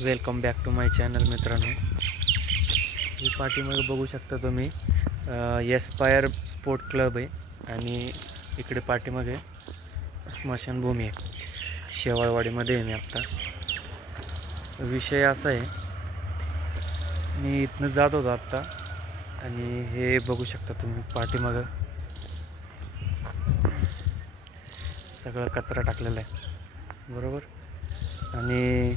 Welcome back to my channel मित्रांनो. ही पाठीमागे बघू शकता तुम्ही एस्पायर स्पोर्ट क्लब आहे आणि इकडे पाठीमागे स्मशानभूमी आहे. शेवाळवाडीमध्ये आहे मी आत्ता. विषय असा आहे, मी इथनं जात होतो आत्ता आणि हे बघू शकता तुम्ही पाठीमागं सगळं कचरा टाकलेला आहे बरोबर. आणि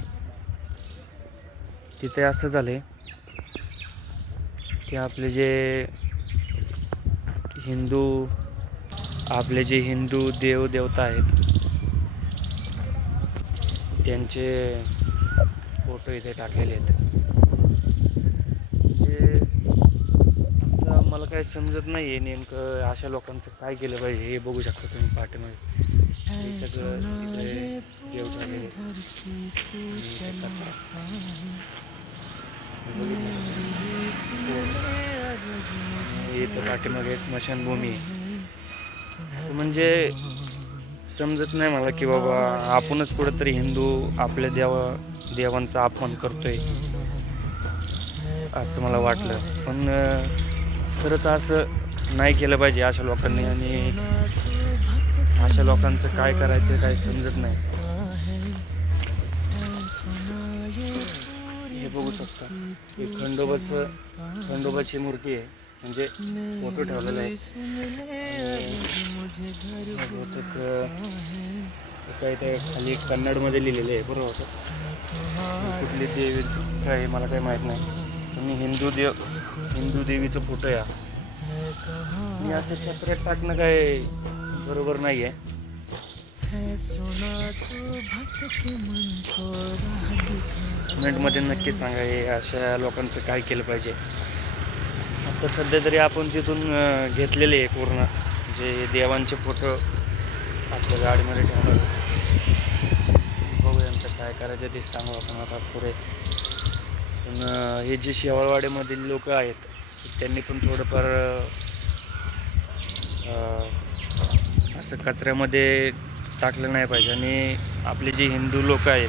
तिथे असं झालं आहे की आपले जे हिंदू देवदेवता आहेत त्यांचे फोटो इथे टाकलेले आहेत. म्हणजे आता मला काही समजत नाही आहे नेमकं अशा लोकांचं काय केलं पाहिजे. हे बघू शकता तुम्ही पाठीमागे हे सगळं इथे देव ठेवलेले इथं पाठीमागे स्मशानभूमी आहे. म्हणजे समजत नाही मला की बाबा आपणच कुठंतरी हिंदू आपल्या देवांचा अपमान करतोय असं मला वाटलं. पण खरंच असं नाही केलं पाहिजे अशा लोकांनी. आणि अशा लोकांचं काय करायचं काय समजत नाही. हे बघू शकता हे खंडोबाची मूर्ती आहे, म्हणजे फोटो ठेवलेला आहे. बहुतेक काय ते खाली कन्नडमध्ये लिहिलेले आहे बरोबर. कुठली देवीचं काय मला काही माहीत नाही. पण हिंदू देवीचं फोटो या मी असं कचऱ्यात टाकणं काय बरोबर नाही आहे. कमेंटमध्ये नक्की सांगा हे अशा लोकांचं काय केलं पाहिजे. आता सध्या तरी आपण तिथून घेतलेले आहे पूर्ण जे देवांचे फोटो आपल्या गाडीमध्ये ठेवणार. बघू यांचं काय करायचं ते सांगू आपण आता पुढे. पण हे जे शेवाळवाडीमधील लोक आहेत त्यांनी पण थोडंफार असं कचऱ्यामध्ये टाकलं नाही पाहिजे. आणि आपले जे हिंदू लोक आहेत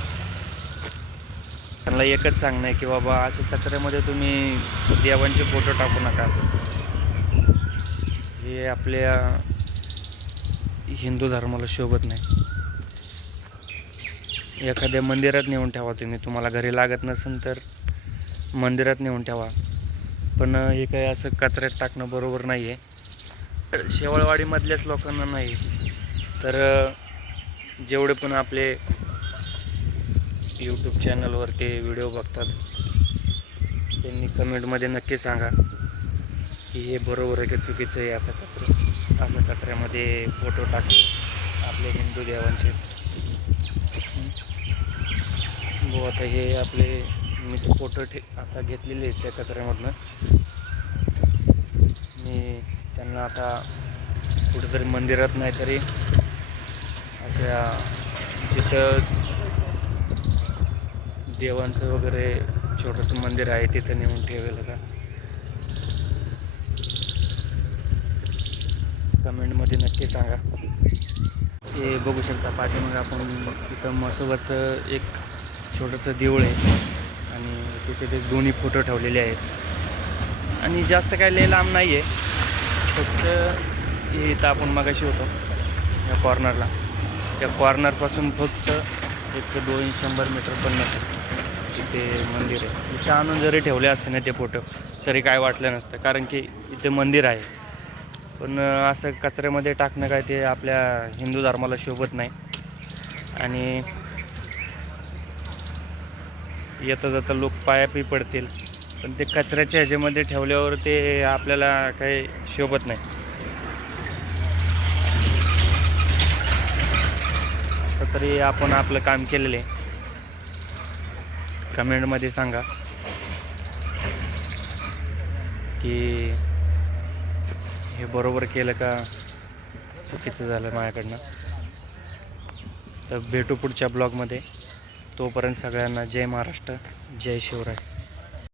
त्यांना एकच सांगणं आहे की बाबा असे कचऱ्यामध्ये तुम्ही देवांचे फोटो टाकू नका. हे आपल्या हिंदू धर्माला शोभत नाही. एखाद्या मंदिरात नेऊन ठेवा तुम्हाला घरी लागत नसेल तर मंदिरात नेऊन ठेवा. पण हे काही असं कचऱ्यात टाकणं बरोबर नाही आहे. शेवाळवाडीमधल्याच लोकांना नाही तर जेवढे पण आपले यूट्यूब चॅनलवर ते व्हिडिओ बघतात त्यांनी कमेंटमध्ये नक्की सांगा की हे बरोबर आहे की चुकीचं आहे. असं कचऱ्यामध्ये फोटो टाक आपले हिंदू देवांचे. हो आता हे आपले मी ते फोटो आता घेतलेले आहेत त्या कचऱ्यामधनं. मी त्यांना आता कुठेतरी मंदिरात नाही तरी अशा जिथं देवांचं वगैरे छोटंसं मंदिर आहे तिथं नेऊन ठेवलं का. कमेंटमध्ये नक्की सांगा. हे बघू शकता पाठीमागे आपण इथं म्हसोबाचं एक छोटंसं देऊळ आहे आणि तिथे ते दोन्ही फोटो ठेवलेले आहेत. आणि जास्त काय लय लांब नाही आहे, फक्त हे इथं आपण मगाशी होतो या कॉर्नरला, त्या कॉर्नरपासून फक्त 100 मीटर पण नसेल तिथे मंदिर आहे. इथं आणून जरी ठेवले असते ना ते फोटो तरी काय वाटलं नसतं, कारण की इथे मंदिर आहे. पण असं कचऱ्यामध्ये टाकणं काय ते आपल्या हिंदू धर्माला शोभत नाही. आणि येता जाता लोक पायापी पडतील, पण ते कचऱ्याच्या ह्याच्यामध्ये ठेवल्यावर ते आपल्याला काही शोभत नाही. तरी आपण आपलं काम केलेलं आहे. कमेंटमध्ये सांगा की हे बरोबर केलं का चुकीचं झालं माझ्याकडनं. तर भेटू पुढच्या ब्लॉगमध्ये. तोपर्यंत सगळ्यांना जय महाराष्ट्र, जय शिवराय.